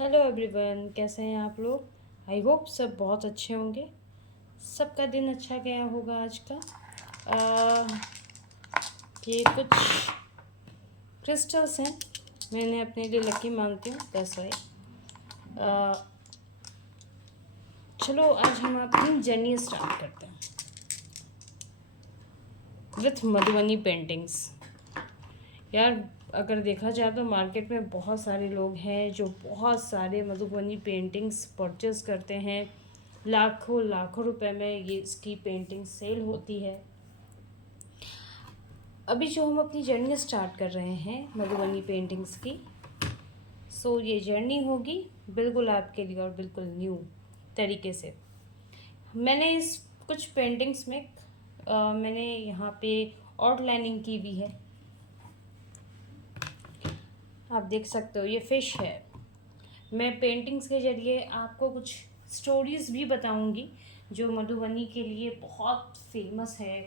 Hello everyone, कैसे हैं आप लोग। आई होप सब बहुत अच्छे होंगे। सबका दिन अच्छा गया होगा आज का। ये कुछ क्रिस्टल्स हैं, मैंने अपने लिए लकी मांगती हूँ, दैट्स वाई। चलो आज हम अपनी जर्नी स्टार्ट करते हैं विथ मधुबनी पेंटिंग्स। यार अगर देखा जाए तो मार्केट में बहुत सारे लोग हैं जो बहुत सारे मधुबनी पेंटिंग्स परचेज़ करते हैं। लाखों लाखों रुपए में ये इसकी पेंटिंग सेल होती है। अभी जो हम अपनी जर्नी स्टार्ट कर रहे हैं मधुबनी पेंटिंग्स की, सो ये जर्नी होगी बिल्कुल आपके लिए और बिल्कुल न्यू तरीके से। मैंने इस कुछ पेंटिंग्स में मैंने यहाँ पे आउटलाइनिंग की भी है, आप देख सकते हो। ये फिश है। मैं पेंटिंग्स के ज़रिए आपको कुछ स्टोरीज़ भी बताऊंगी जो मधुबनी के लिए बहुत फेमस है,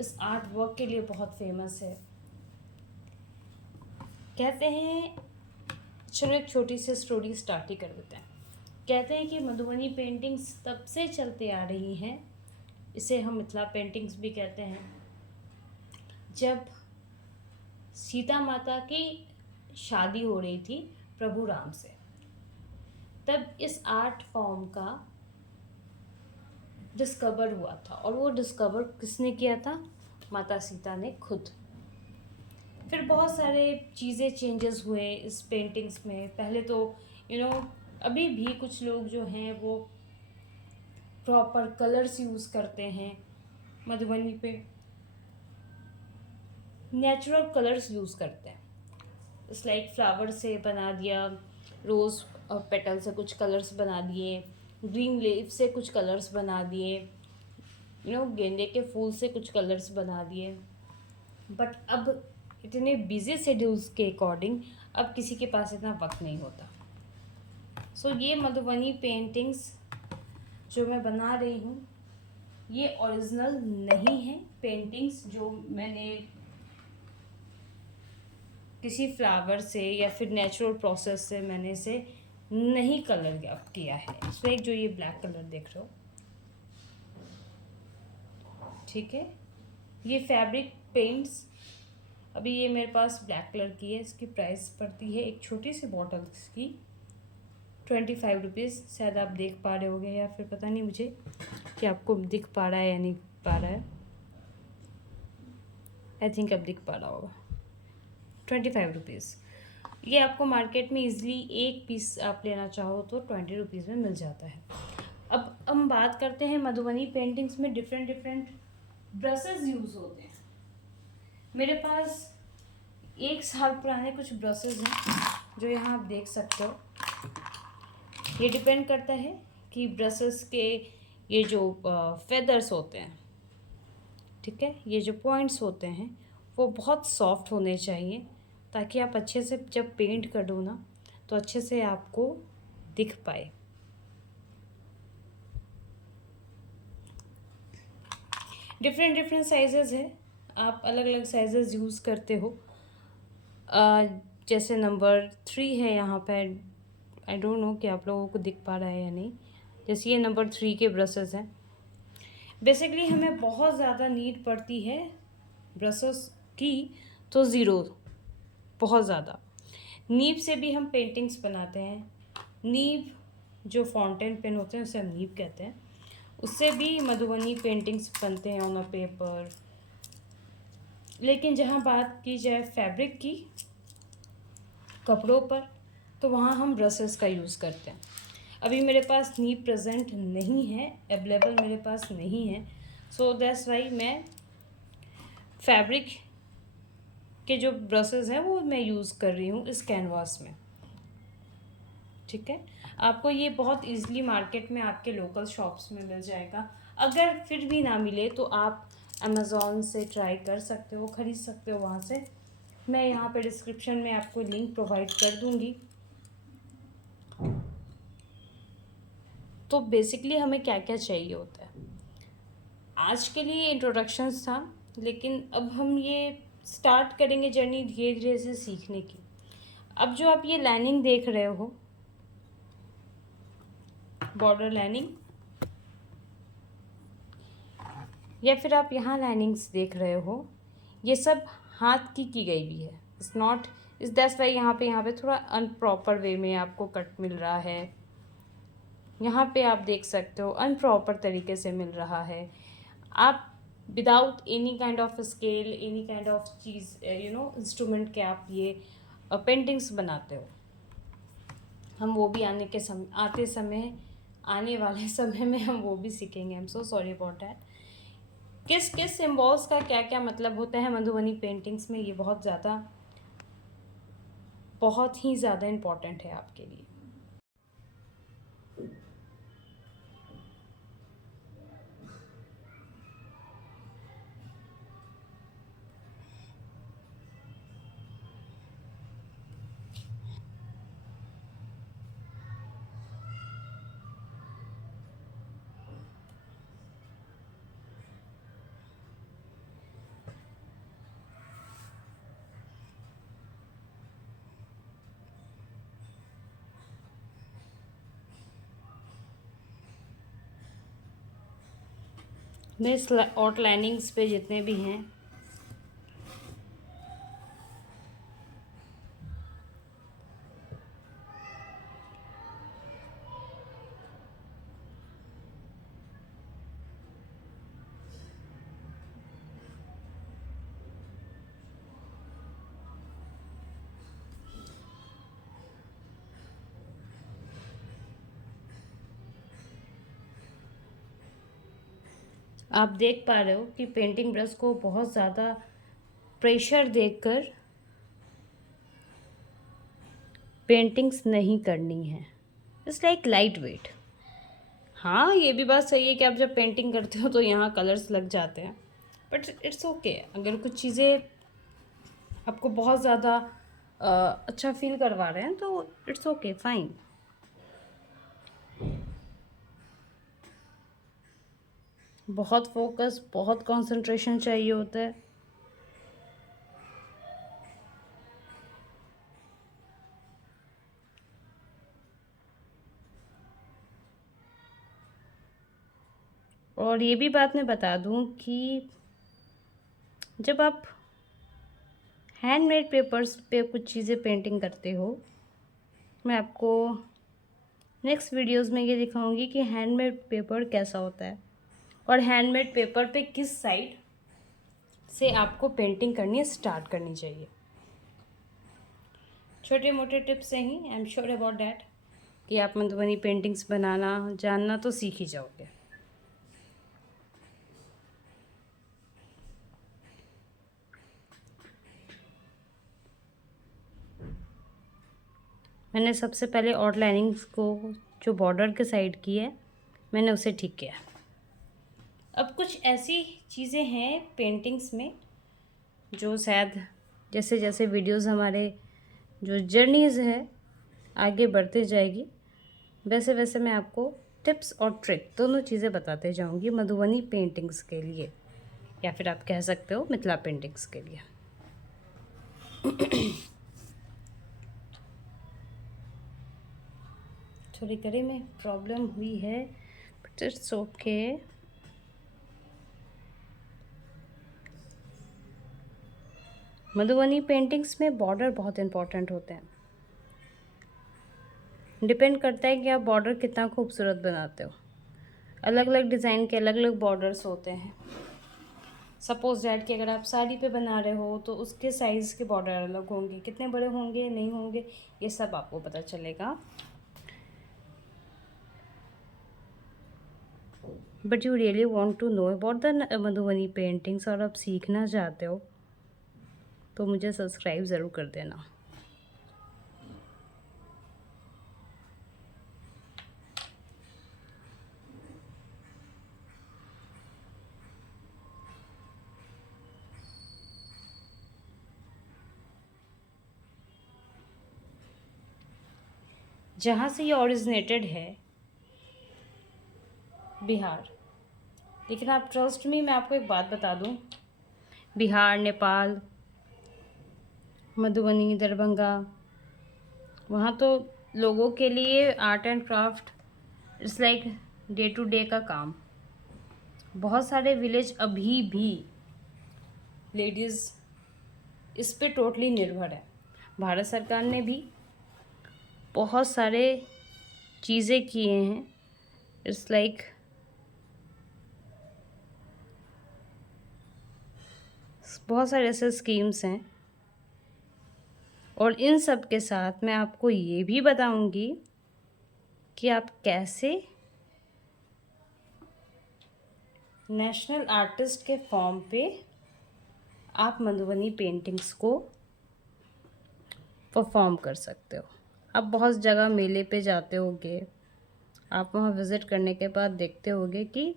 इस आर्ट वर्क के लिए बहुत फेमस है। कहते हैं, चलो एक छोटी सी स्टोरी स्टार्ट ही कर देते हैं। कहते हैं कि मधुबनी पेंटिंग्स तब से चलते आ रही हैं, इसे हम मिथिला पेंटिंग्स भी कहते हैं। जब सीता माता की शादी हो रही थी प्रभु राम से, तब इस आर्ट फॉर्म का डिस्कवर हुआ था। और वो डिस्कवर किसने किया था? माता सीता ने खुद। फिर बहुत सारे चीज़ें चेंजेस हुए इस पेंटिंग्स में। पहले तो अभी भी कुछ लोग जो हैं वो प्रॉपर कलर्स यूज़ करते हैं मधुबनी पे, नेचुरल कलर्स यूज़ करते हैं। इट्स लाइक फ्लावर से बना दिया, रोज़ पेटल से कुछ कलर्स बना दिए, ग्रीन लीफ से कुछ कलर्स बना दिए, गेंदे के फूल से कुछ कलर्स बना दिए। बट अब इतने बिजी शेड्यूल्स के अकॉर्डिंग अब किसी के पास इतना वक्त नहीं होता। सो ये मधुबनी पेंटिंग्स जो मैं बना रही हूँ ये ओरिजिनल नहीं है पेंटिंग्स जो मैंने किसी फ्लावर से या फिर नेचुरल प्रोसेस से मैंने इसे नहीं कलर किया है। इसमें एक जो ये ब्लैक कलर देख रहे हो, ठीक है, ये फैब्रिक पेंट्स। अभी ये मेरे पास ब्लैक कलर की है, इसकी प्राइस पड़ती है एक छोटी सी बॉटल की 25 रुपीज़। शायद आप देख पा रहे होगे, या फिर पता नहीं मुझे कि आपको दिख पा रहा है या नहीं पा रहा है। आई थिंक अब दिख पा रहा होगा। 25 रुपीज़। ये आपको मार्केट में ईजिली एक पीस आप लेना चाहो तो 20 रुपीज़ में मिल जाता है। अब हम बात करते हैं मधुबनी पेंटिंग्स में डिफरेंट डिफरेंट ब्रशेज़ यूज़ होते हैं। मेरे पास 1 साल पुराने कुछ ब्रशेज़ हैं जो यहाँ आप देख सकते हो। ये डिपेंड करता है कि ब्रशेस के ये जो फेदर्स होते हैं, ठीक है, ये जो पॉइंट्स होते हैं वो बहुत सॉफ्ट होने चाहिए, ताकि आप अच्छे से जब पेंट करो ना तो अच्छे से आपको दिख पाए। डिफरेंट डिफरेंट साइजेस है, आप अलग अलग साइजेस यूज़ करते हो। जैसे नंबर 3 है यहाँ पर, आई डोंट नो कि आप लोगों को दिख पा रहा है या नहीं। जैसे ये नंबर 3 के ब्रशेस हैं। बेसिकली हमें बहुत ज़्यादा नीड पड़ती है ब्रशेस की, तो ज़ीरो, बहुत ज़्यादा। नीब से भी हम पेंटिंग्स बनाते हैं। नीब जो फाउंटेन पेन होते हैं उसे हम नीब कहते हैं, उससे भी मधुबनी पेंटिंग्स बनते हैं ऑन अ पेपर। लेकिन जहाँ बात की जाए फैब्रिक की, कपड़ों पर, तो वहाँ हम ब्रशेस का यूज़ करते हैं। अभी मेरे पास नीब प्रेजेंट नहीं है, अवेलेबल मेरे पास नहीं है, सो दैट्स वाई मैं फैब्रिक के जो ब्रशेस हैं वो मैं यूज़ कर रही हूँ इस कैनवास में, ठीक है। आपको ये बहुत इजीली मार्केट में आपके लोकल शॉप्स में मिल जाएगा। अगर फिर भी ना मिले तो आप अमेज़ॉन से ट्राई कर सकते हो, ख़रीद सकते हो वहाँ से। मैं यहाँ पे डिस्क्रिप्शन में आपको लिंक प्रोवाइड कर दूँगी। तो बेसिकली हमें क्या क्या चाहिए होता है, आज के लिए इंट्रोडक्शंस था, लेकिन अब हम ये स्टार्ट करेंगे जर्नी धीरे धीरे से सीखने की। अब जो आप ये लाइनिंग देख रहे हो, बॉर्डर लाइनिंग, या फिर आप यहाँ लाइनिंग्स देख रहे हो, ये सब हाथ की गई भी है। इट्स नॉट इस दैट्स वाई यहाँ पे थोड़ा अनप्रॉपर वे में आपको कट मिल रहा है। यहाँ पे आप देख सकते हो अनप्रॉपर तरीके से मिल रहा है। आप without any kind of scale, any kind of cheese instrument के आप ये पेंटिंग्स बनाते हो। हम वो भी आने वाले समय में हम वो भी सीखेंगे। I am so sorry about that. किस किस सिम्बॉल्स का क्या क्या मतलब होता है मधुबनी पेंटिंग्स में, ये बहुत ही ज़्यादा इम्पॉर्टेंट है आपके लिए। मैं इस आउटलाइनिंग्स पे जितने भी हैं आप देख पा रहे हो कि पेंटिंग ब्रश को बहुत ज़्यादा प्रेशर देकर पेंटिंग्स नहीं करनी है। It's like light weight. हाँ, ये भी बात सही है कि आप जब पेंटिंग करते हो तो यहाँ कलर्स लग जाते हैं, बट इट्स ओके। अगर कुछ चीज़ें आपको बहुत ज़्यादा अच्छा फील करवा रहे हैं तो इट्स ओके, फाइन। बहुत फोकस, बहुत कंसंट्रेशन चाहिए होता है। और ये भी बात मैं बता दूं कि जब आप हैंडमेड पेपर्स पे कुछ चीज़ें पेंटिंग करते हो, मैं आपको नेक्स्ट वीडियोस में ये दिखाऊंगी कि हैंडमेड पेपर कैसा होता है और हैंडमेड पेपर पे किस साइड से आपको पेंटिंग करनी स्टार्ट करनी चाहिए। छोटे मोटे टिप्स से ही I am sure about that कि आप मधुबनी पेंटिंग्स बनाना जानना तो सीख ही जाओगे। मैंने सबसे पहले आउटलाइनिंग्स को जो बॉर्डर के साइड की है मैंने उसे ठीक किया। अब कुछ ऐसी चीज़ें हैं पेंटिंग्स में जो शायद जैसे जैसे वीडियोस हमारे जो जर्नीज़ है आगे बढ़ते जाएगी वैसे वैसे मैं आपको टिप्स और ट्रिक दोनों चीज़ें बताते जाऊंगी मधुबनी पेंटिंग्स के लिए, या फिर आप कह सकते हो मिथिला पेंटिंग्स के लिए। थोड़ी गले में प्रॉब्लम हुई है but it's okay. Madhubani paintings में बॉर्डर बहुत इम्पोर्टेंट होते हैं। डिपेंड करता है कि आप बॉर्डर कितना खूबसूरत बनाते हो। अलग अलग डिज़ाइन के अलग अलग बॉर्डर्स होते हैं। सपोज दैट कि अगर आप साड़ी पे बना रहे हो तो उसके साइज़ के बॉर्डर अलग होंगे, कितने बड़े होंगे नहीं होंगे ये सब आपको पता चलेगा। But you really want to know about the Madhubani paintings और आप सीखना चाहते हो तो मुझे सब्सक्राइब ज़रूर कर देना। जहाँ से ये ओरिजिनेटेड है बिहार, लेकिन आप ट्रस्ट मी मैं आपको एक बात बता दूँ, बिहार, नेपाल, मधुबनी, दरभंगा, वहाँ तो लोगों के लिए art and craft it's like day to day का काम। बहुत सारे विलेज अभी भी लेडीज़ इस पे टोटली निर्भर है। भारत सरकार ने भी बहुत सारे चीज़ें किए हैं। इट्स लाइक बहुत सारे ऐसे स्कीम्स हैं, और इन सब के साथ मैं आपको ये भी बताऊंगी कि आप कैसे नेशनल आर्टिस्ट के फॉर्म पे आप मधुबनी पेंटिंग्स को परफॉर्म कर सकते हो। आप बहुत जगह मेले पे जाते होगे, आप वहाँ विज़िट करने के बाद देखते होगे कि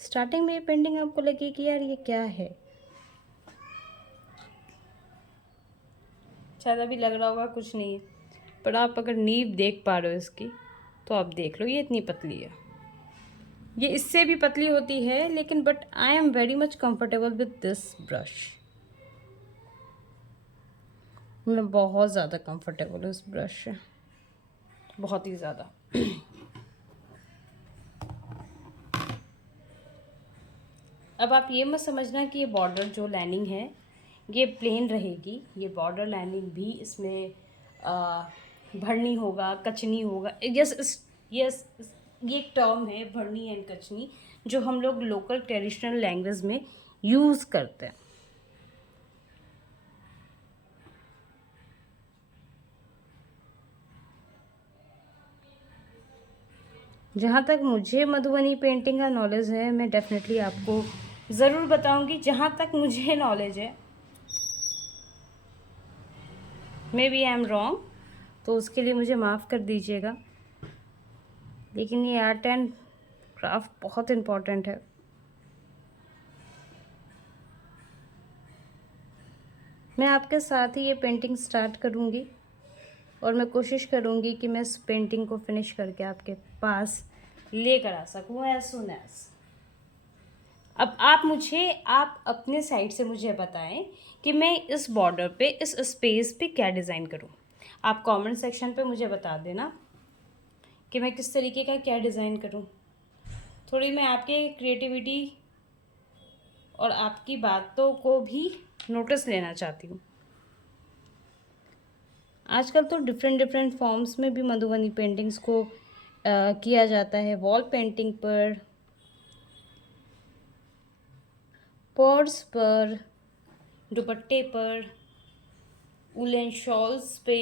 स्टार्टिंग में ये पेंटिंग आपको लगी कि यार ये क्या है, शायद अभी लग रहा होगा कुछ नहीं है, पर आप अगर नींव देख पा रहे हो इसकी, तो आप देख लो ये इतनी पतली है। ये इससे भी पतली होती है, लेकिन but I am very much comfortable with this brush. मैं बहुत ज़्यादा कंफर्टेबल हूँ इस ब्रश से, बहुत ही ज़्यादा। अब आप ये मत समझना कि ये बॉर्डर जो लाइनिंग है ये प्लेन रहेगी। ये बॉर्डर लाइनिंग भी इसमें भरनी होगा, कचनी होगा। यस यस, ये एक टर्म है भरनी एंड कचनी, जो हम लोग लोकल ट्रेडिशनल लैंग्वेज में यूज़ करते हैं। जहाँ तक मुझे मधुबनी पेंटिंग का नॉलेज है, मैं डेफिनेटली आपको ज़रूर बताऊंगी। जहाँ तक मुझे नॉलेज है, maybe I am wrong, तो उसके लिए मुझे माफ़ कर दीजिएगा, लेकिन ये आर्ट एंड क्राफ्ट बहुत इम्पॉर्टेंट है। मैं आपके साथ ही ये पेंटिंग स्टार्ट करूँगी, और मैं कोशिश करूँगी कि मैं इस पेंटिंग को फिनिश करके आपके पास लेकर आ सकूँ एज सुन एज। अब आप अपने साइड से मुझे बताएं कि मैं इस बॉर्डर पे, इस स्पेस पे क्या डिज़ाइन करूँ। आप कमेंट सेक्शन पे मुझे बता देना कि मैं किस तरीके का क्या डिज़ाइन करूँ। थोड़ी मैं आपके क्रिएटिविटी और आपकी बातों को भी नोटिस लेना चाहती हूँ। आजकल तो डिफरेंट डिफरेंट फॉर्म्स में भी मधुबनी पेंटिंग्स को किया जाता है। वॉल पेंटिंग पर, पर्स पर, दुपट्टे पर, उलन शॉल्स पे।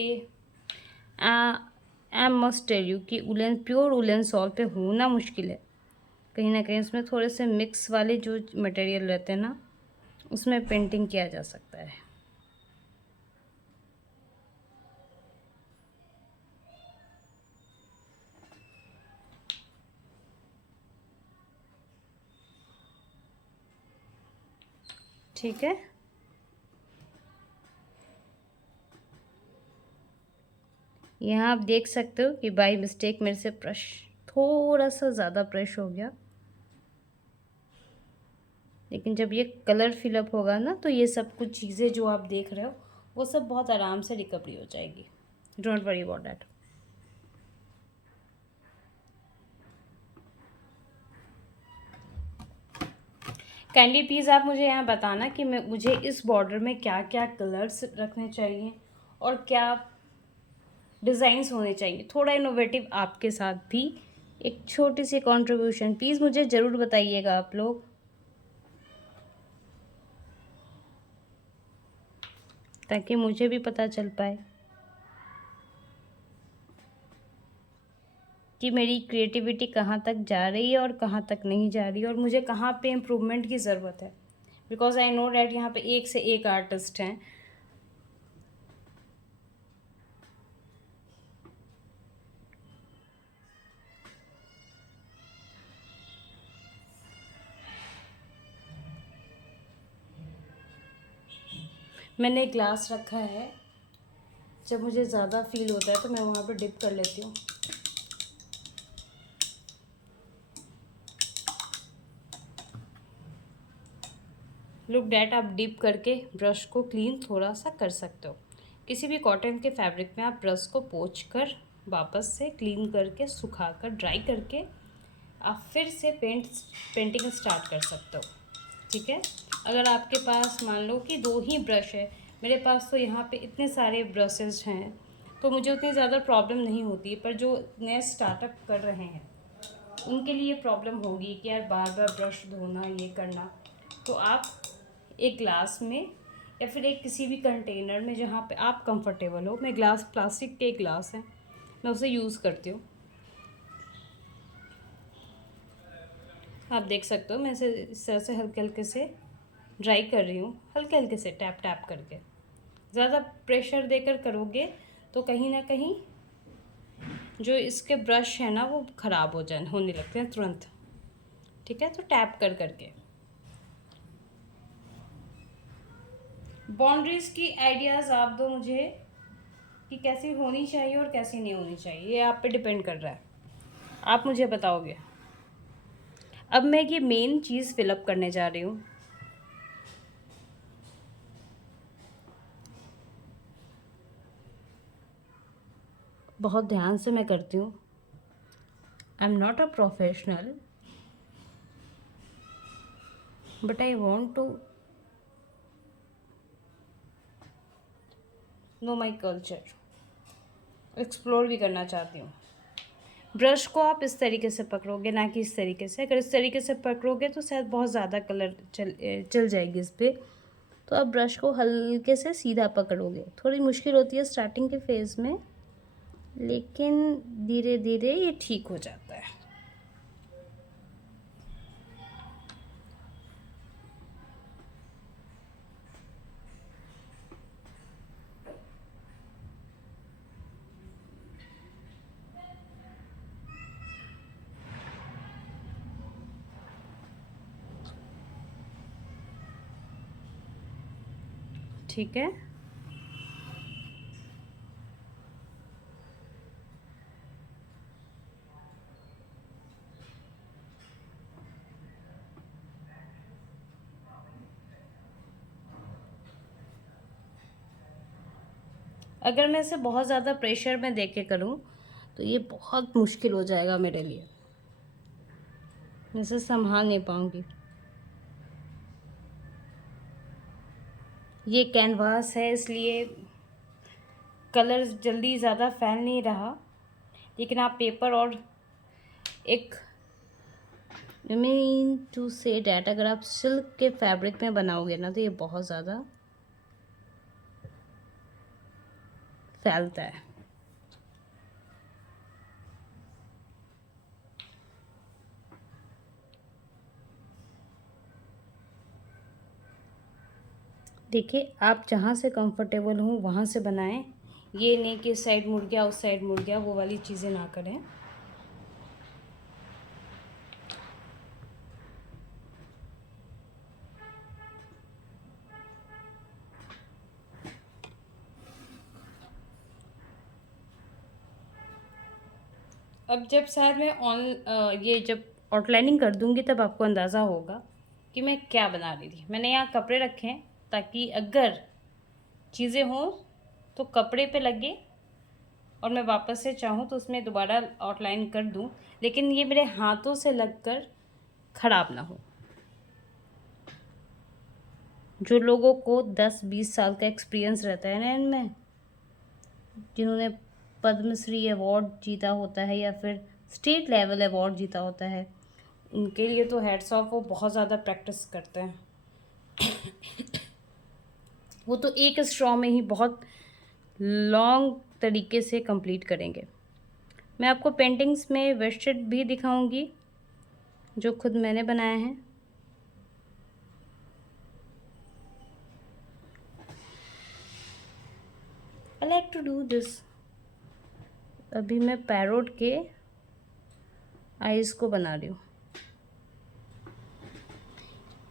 आई मस्ट टेल यू कि उलन, प्योर उलन शॉल पे होना मुश्किल है। कहीं ना कहीं उसमें थोड़े से मिक्स वाले जो मटेरियल रहते हैं ना, उसमें पेंटिंग किया जा सकता है। ठीक है, यहाँ आप देख सकते हो कि बाय मिस्टेक मेरे से ब्रश थोड़ा सा ज़्यादा ब्रश हो गया, लेकिन जब ये कलर फिलअप होगा ना, तो ये सब कुछ चीज़ें जो आप देख रहे हो वो सब बहुत आराम से रिकवरी हो जाएगी। Don't worry about that. Kindly please आप मुझे यहाँ बताना कि मुझे इस बॉर्डर में क्या क्या कलर्स रखने चाहिए और क्या डिज़ाइंस होने चाहिए। थोड़ा इनोवेटिव आपके साथ भी एक छोटी सी कंट्रीब्यूशन प्लीज़ मुझे ज़रूर बताइएगा आप लोग, ताकि मुझे भी पता चल पाए कि मेरी क्रिएटिविटी कहाँ तक जा रही है और कहाँ तक नहीं जा रही है, और मुझे कहाँ पे इम्प्रूवमेंट की ज़रूरत है। बिकॉज आई नो डैट यहाँ पे एक से एक आर्टिस्ट हैं। मैंने एक ग्लास रखा है, जब मुझे ज़्यादा फील होता है तो मैं वहाँ पे डिप कर लेती हूँ। लुक डैट, आप डिप करके ब्रश को क्लीन थोड़ा सा कर सकते हो, किसी भी कॉटन के फैब्रिक में आप ब्रश को पोंछ कर वापस से क्लीन करके सुखा कर ड्राई करके आप फिर से पेंटिंग स्टार्ट कर सकते हो। ठीक है, अगर आपके पास मान लो कि 2 ही ब्रश है, मेरे पास तो यहाँ पे इतने सारे ब्रशेज हैं तो मुझे उतनी ज़्यादा प्रॉब्लम नहीं होती है, पर जो नए स्टार्टअप कर रहे हैं उनके लिए प्रॉब्लम होगी कि यार बार बार ब्रश धोना, ये करना। तो आप एक ग्लास में या फिर एक किसी भी कंटेनर में जहाँ पे आप कंफर्टेबल हो, मैं ग्लास, प्लास्टिक के ग्लास हैं, मैं उसे यूज़ करती हूँ। आप देख सकते हो मैं इसे इस तरह से हल्के हल्के से ड्राई कर रही हूँ, हल्के हल्के से टैप टैप करके। ज़्यादा प्रेशर देकर करोगे तो कहीं ना कहीं जो इसके ब्रश है ना वो ख़राब होने लगते हैं तुरंत। ठीक है, तो टैप कर करके। बाउंड्रीज़ की आइडियाज़ आप दो मुझे कि कैसी होनी चाहिए और कैसी नहीं होनी चाहिए, ये आप पे डिपेंड कर रहा है, आप मुझे बताओगे। अब मैं ये मेन चीज़ फिलअप करने जा रही हूँ। बहुत ध्यान से मैं करती हूँ। I am not a professional, but I want to know my culture, explore भी करना चाहती हूँ। ब्रश को आप इस तरीके से पकड़ोगे, ना कि इस तरीके से। अगर इस तरीके से पकड़ोगे तो शायद बहुत ज़्यादा कलर चल जाएगी इस पर। तो आप ब्रश को हल्के से सीधा पकड़ोगे। थोड़ी मुश्किल होती है स्टार्टिंग के फेज़ में, लेकिन धीरे धीरे ये ठीक हो जाता है। ठीक है, अगर मैं इसे बहुत ज़्यादा प्रेशर में दे के करूँ तो ये बहुत मुश्किल हो जाएगा मेरे लिए, मैं इसे संभाल नहीं पाऊँगी। ये कैनवास है इसलिए कलर जल्दी ज़्यादा फैल नहीं रहा, लेकिन आप पेपर और एक मीन टू से डैट अगर आप सिल्क के फैब्रिक में बनाओगे ना तो ये बहुत ज़्यादा फैलता है। देखिए, आप जहाँ से कंफर्टेबल हो वहाँ से बनाएं, ये नहीं कि इस साइड मुड़ गया उस साइड मुड़ गया, वो वाली चीज़ें ना करें। अब जब शायद मैं ये जब आउटलाइनिंग कर दूँगी तब आपको अंदाज़ा होगा कि मैं क्या बना रही थी। मैंने यहाँ कपड़े रखे हैं ताकि अगर चीज़ें हों तो कपड़े पे लगे और मैं वापस से चाहूँ तो उसमें दोबारा आउटलाइन कर दूँ, लेकिन ये मेरे हाथों से लगकर ख़राब ना हो। जो लोगों को 10-20 साल का एक्सपीरियंस रहता है ना इनमें, जिन्होंने पद्मश्री अवार्ड जीता होता है या फिर स्टेट लेवल अवार्ड जीता होता है, उनके लिए तो हेड्स ऑफ, वो बहुत ज़्यादा प्रैक्टिस करते हैं। वो तो एक स्ट्रॉ में ही बहुत लॉन्ग तरीके से कंप्लीट करेंगे। मैं आपको पेंटिंग्स में वेस्टेड भी दिखाऊंगी जो खुद मैंने बनाए हैं। I like to do this. अभी मैं पैरोट के आईज को बना रही हूँ।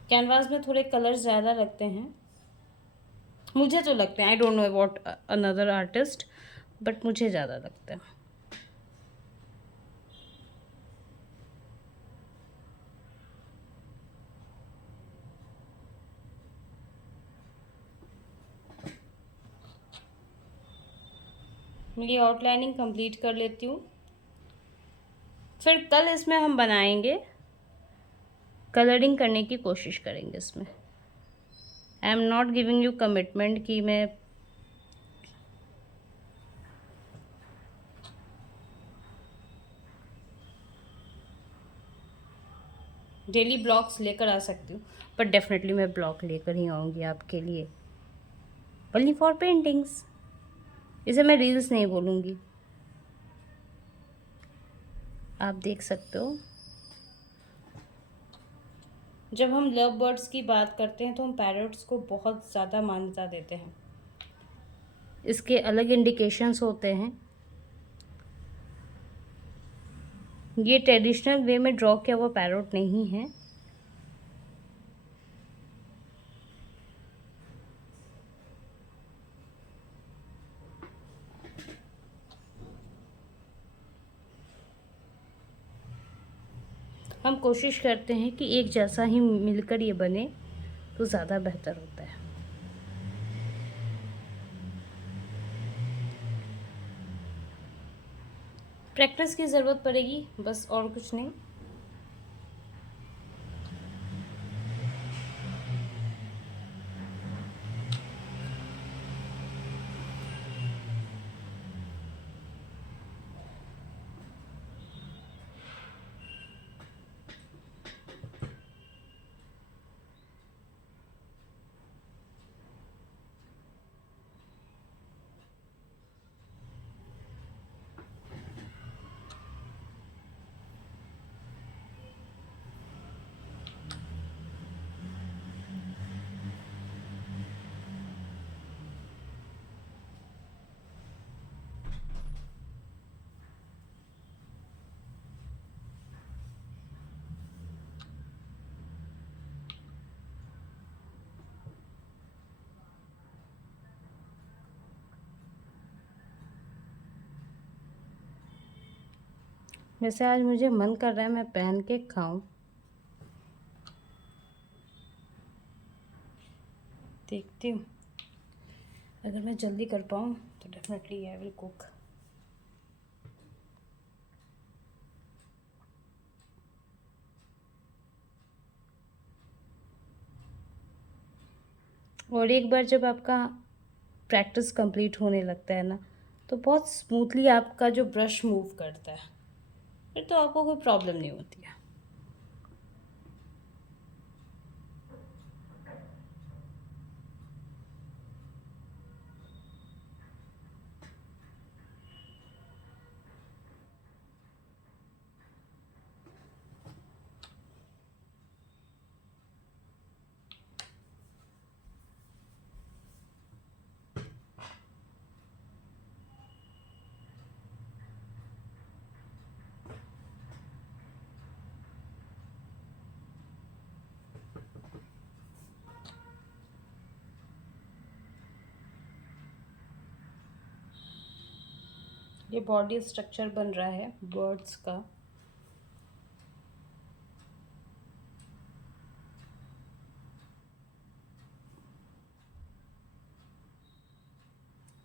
कैनवास में थोड़े कलर ज़्यादा लगते हैं, मुझे तो लगते हैं, I don't know about another artist, but मुझे ज़्यादा लगता है। ये आउटलाइनिंग कंप्लीट कर लेती हूँ। फिर कल इसमें हम बनाएंगे, कलरिंग करने की कोशिश करेंगे इसमें। आई am not giving you commitment कि मैं डेली ब्लॉग्स लेकर आ सकती हूँ, पर डेफिनेटली मैं ब्लॉग लेकर ही आऊँगी आपके लिए, ओनली फॉर पेंटिंग्स। इसे मैं रील्स नहीं बोलूँगी, आप देख सकते हो। जब हम लव बर्ड्स की बात करते हैं तो हम पैरट्स को बहुत ज़्यादा मान्यता देते हैं। इसके अलग इंडिकेशंस होते हैं। ये ट्रेडिशनल वे में ड्रॉ किया हुआ पैरट नहीं है। हम कोशिश करते हैं कि एक जैसा ही मिलकर ये बने तो ज़्यादा बेहतर होता है। प्रैक्टिस की ज़रूरत पड़ेगी बस, और कुछ नहीं। वैसे आज मुझे मन कर रहा है मैं पैन केक खाऊं। देखती हूँ, अगर मैं जल्दी कर पाऊँ तो डेफिनेटली आई विल कुक। और एक बार जब आपका प्रैक्टिस कंप्लीट होने लगता है ना, तो बहुत स्मूथली आपका जो ब्रश मूव करता है, फिर तो आपको कोई प्रॉब्लम नहीं होती है। ये बॉडी स्ट्रक्चर बन रहा है बर्ड्स का।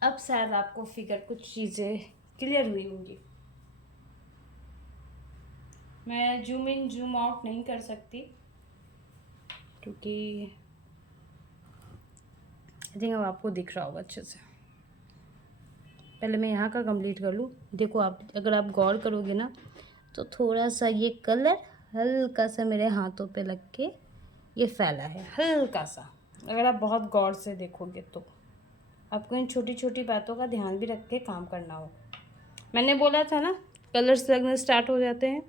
अब शायद आपको फिगर कुछ चीज़ें क्लियर हुई होंगी। मैं जूम इन जूम आउट नहीं कर सकती क्योंकि आई थिंक अब आपको दिख रहा होगा अच्छे से। पहले मैं यहाँ का कंप्लीट कर लूँ। देखो आप, अगर आप गौर करोगे ना तो थोड़ा सा ये कलर हल्का सा मेरे हाथों पे लग के ये फैला है, हल्का सा। अगर आप बहुत गौर से देखोगे तो आपको इन छोटी छोटी बातों का ध्यान भी रख के काम करना होगा। मैंने बोला था ना कलर्स लगने स्टार्ट हो जाते हैं,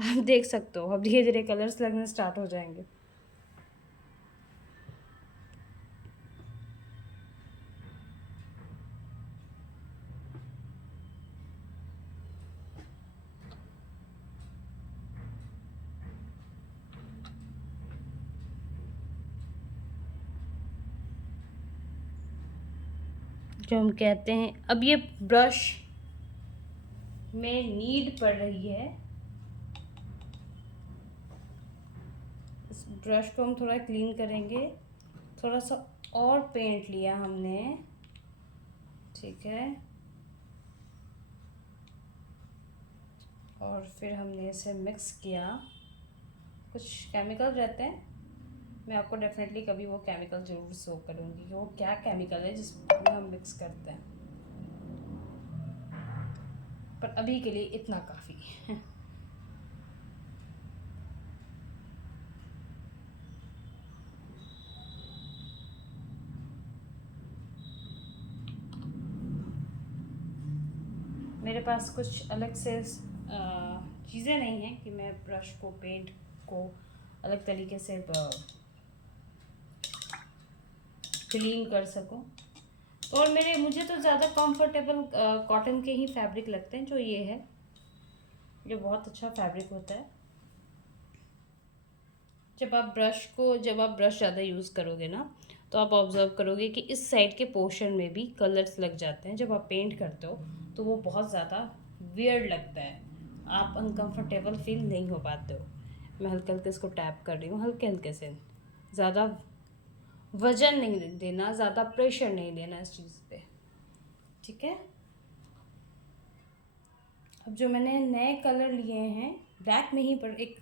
आप देख सकते हो अब धीरे धीरे कलर्स लगने स्टार्ट हो जाएंगे। जो हम कहते हैं, अब ये ब्रश में नीड पड़ रही है, इस ब्रश को हम थोड़ा क्लीन करेंगे। थोड़ा सा और पेंट लिया हमने, ठीक है। और फिर हमने इसे मिक्स किया। कुछ केमिकल रहते हैं, मैं आपको डेफिनेटली कभी वो केमिकल ज़रूर शो करूँगी कि वो क्या केमिकल है जिसमें हम मिक्स करते हैं, पर अभी के लिए इतना काफ़ी है। मेरे पास कुछ अलग से चीज़ें नहीं हैं कि मैं ब्रश को, पेंट को अलग तरीके से क्लीन कर सकूं। और मुझे तो ज़्यादा कंफर्टेबल कॉटन के ही फैब्रिक लगते हैं। जो ये है, ये बहुत अच्छा फैब्रिक होता है। जब आप ब्रश ज़्यादा यूज़ करोगे ना, तो आप ऑब्ज़र्व करोगे कि इस साइड के पोर्शन में भी कलर्स लग जाते हैं। जब आप पेंट करते हो तो वो बहुत ज़्यादा वियर्ड लगता है, आप अनकंफर्टेबल फील नहीं हो पाते हो। मैं हल्के हल्के इसको टैप कर रही हूँ, हल्के हल्के से, ज़्यादा वजन नहीं देना, ज़्यादा प्रेशर नहीं देना इस चीज़ पे, ठीक है। अब जो मैंने नए कलर लिए हैं ब्लैक में ही, पर एक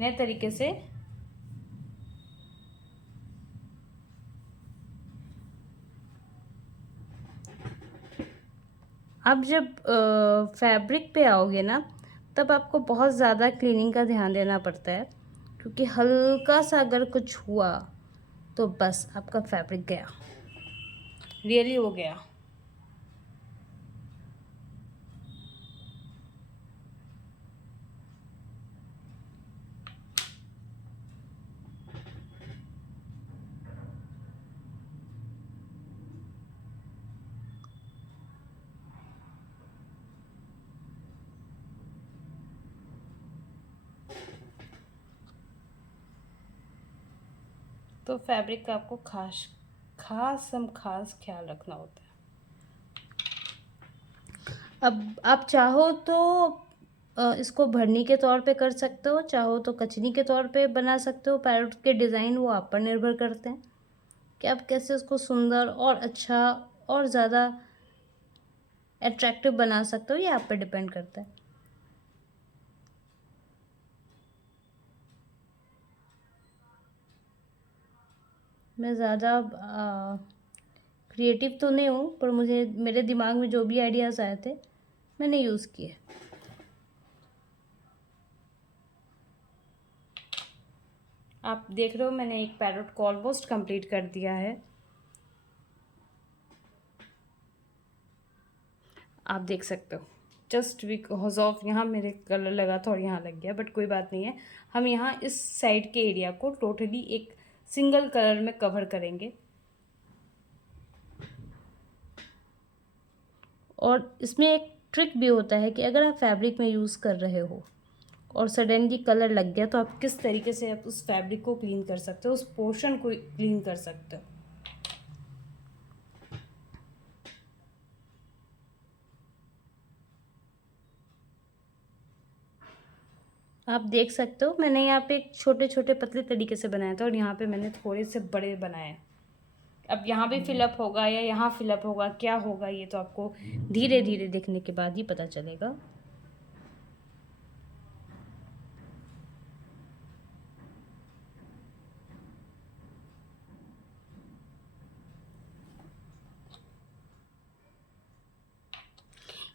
नए तरीके से, अब जब फैब्रिक पे आओगे ना, तब आपको बहुत ज़्यादा क्लीनिंग का ध्यान देना पड़ता है, क्योंकि हल्का सा अगर कुछ हुआ तो बस आपका फैब्रिक गया, रियली हो गया। तो फैब्रिक का आपको खास ख्याल रखना होता है। अब आप चाहो तो इसको भरनी के तौर पे कर सकते हो, चाहो तो कचनी के तौर पे बना सकते हो। पैरोट के डिज़ाइन वो आप पर निर्भर करते हैं कि आप कैसे उसको सुंदर और अच्छा और ज़्यादा अट्रैक्टिव बना सकते हो, ये आप पे डिपेंड करता है। मैं ज़्यादा क्रिएटिव तो नहीं हूँ, पर मेरे दिमाग में जो भी आइडियाज़ आए थे मैंने यूज़ किए। आप देख रहे हो मैंने एक पैरोट को ऑलमोस्ट कंप्लीट कर दिया है। आप देख सकते हो जस्ट बिकॉज ऑफ यहाँ मेरे कलर लगा था और यहाँ लग गया, बट कोई बात नहीं है। हम यहाँ इस साइड के एरिया को टोटली एक सिंगल कलर में कवर करेंगे। और इसमें एक ट्रिक भी होता है कि अगर आप फैब्रिक में यूज़ कर रहे हो और सडनली कलर लग गया, तो आप किस तरीके से आप उस फैब्रिक को क्लीन कर सकते हो, उस पोर्शन को क्लीन कर सकते हो। आप देख सकते हो मैंने यहाँ पे एक छोटे छोटे पतले तरीके से बनाया था और यहाँ पे मैंने थोड़े से बड़े बनाए। अब यहाँ भी फिलअप होगा या यहाँ फिलअप होगा, क्या होगा, ये तो आपको धीरे धीरे देखने के बाद ही पता चलेगा।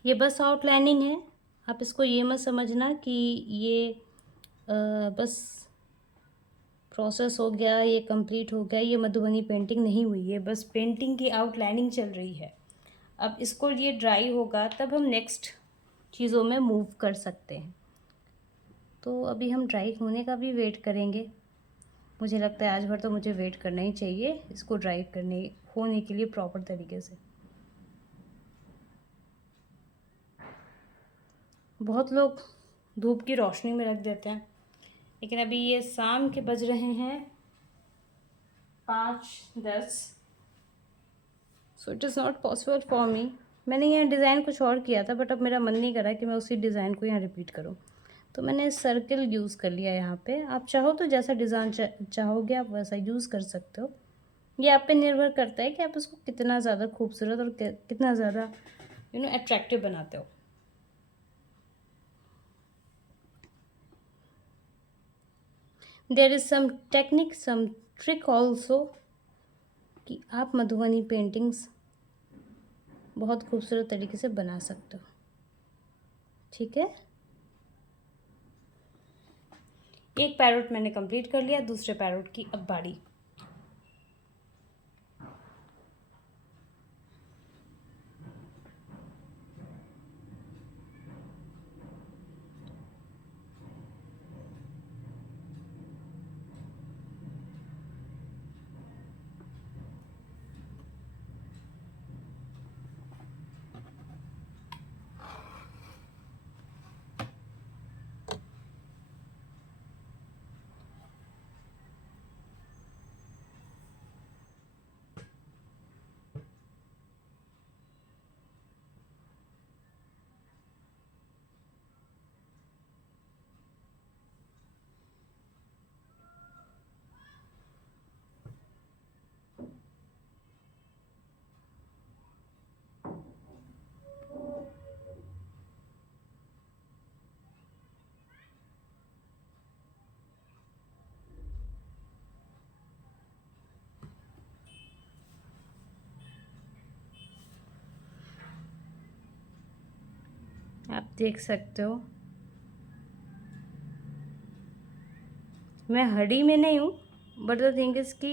ये बस आउटलाइनिंग है, आप इसको ये मत समझना कि ये बस प्रोसेस हो गया, ये कंप्लीट हो गया, ये मधुबनी पेंटिंग नहीं हुई है, बस पेंटिंग की आउटलाइनिंग चल रही है। अब इसको ये ड्राई होगा तब हम नेक्स्ट चीज़ों में मूव कर सकते हैं। तो अभी हम ड्राई होने का भी वेट करेंगे। मुझे लगता है आज भर तो मुझे वेट करना ही चाहिए इसको ड्राई होने के लिए प्रॉपर तरीके से। बहुत लोग धूप की रोशनी में रख देते हैं, लेकिन अभी ये शाम के बज रहे हैं 5:10, so it is not possible for me. मैंने यहाँ डिज़ाइन कुछ और किया था, बट अब मेरा मन नहीं कर रहा कि मैं उसी डिज़ाइन को यहाँ रिपीट करूँ, तो मैंने सर्कल यूज़ कर लिया यहाँ पे। आप चाहो तो जैसा डिज़ाइन चाहोगे आप वैसा यूज़ कर सकते हो। ये आप पे निर्भर करता है कि आप उसको कितना ज़्यादा खूबसूरत और कितना ज़्यादा अट्रैक्टिव बनाते हो। There is some technique, some trick also, कि आप मधुबनी पेंटिंग्स बहुत खूबसूरत तरीके से बना सकते हो। ठीक है, एक पैरोट मैंने कंप्लीट कर लिया, दूसरे पैरोट की अब बारी। आप देख सकते हो मैं हड़ी में नहीं हूँ, बट द थिंग इज़ कि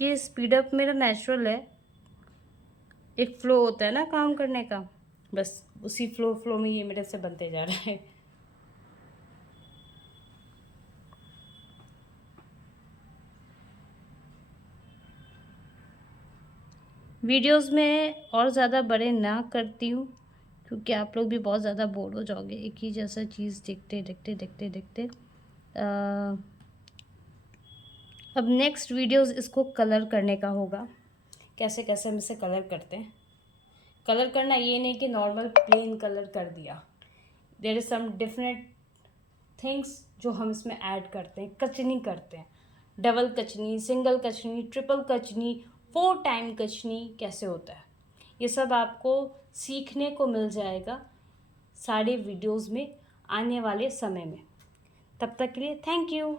ये स्पीड अप मेरा नेचुरल है। एक फ्लो होता है ना काम करने का, बस उसी फ्लो में ये मेरे से बनते जा रहा है। वीडियोस में और ज़्यादा बड़े ना करती हूँ, क्योंकि आप लोग भी बहुत ज़्यादा बोर हो जाओगे एक ही जैसा चीज़ देखते। अब नेक्स्ट वीडियोस इसको कलर करने का होगा, कैसे कैसे हम इसे कलर करते हैं। कलर करना ये नहीं कि नॉर्मल प्लेन कलर कर दिया, there is some different things जो हम इसमें ऐड करते हैं। कचनी करते हैं, double kachni, single kachni, triple kachni, 4 time kachni कैसे होता है, ये सब आपको सीखने को मिल जाएगा सारे वीडियोस में आने वाले समय में। तब तक के लिए थैंक यू।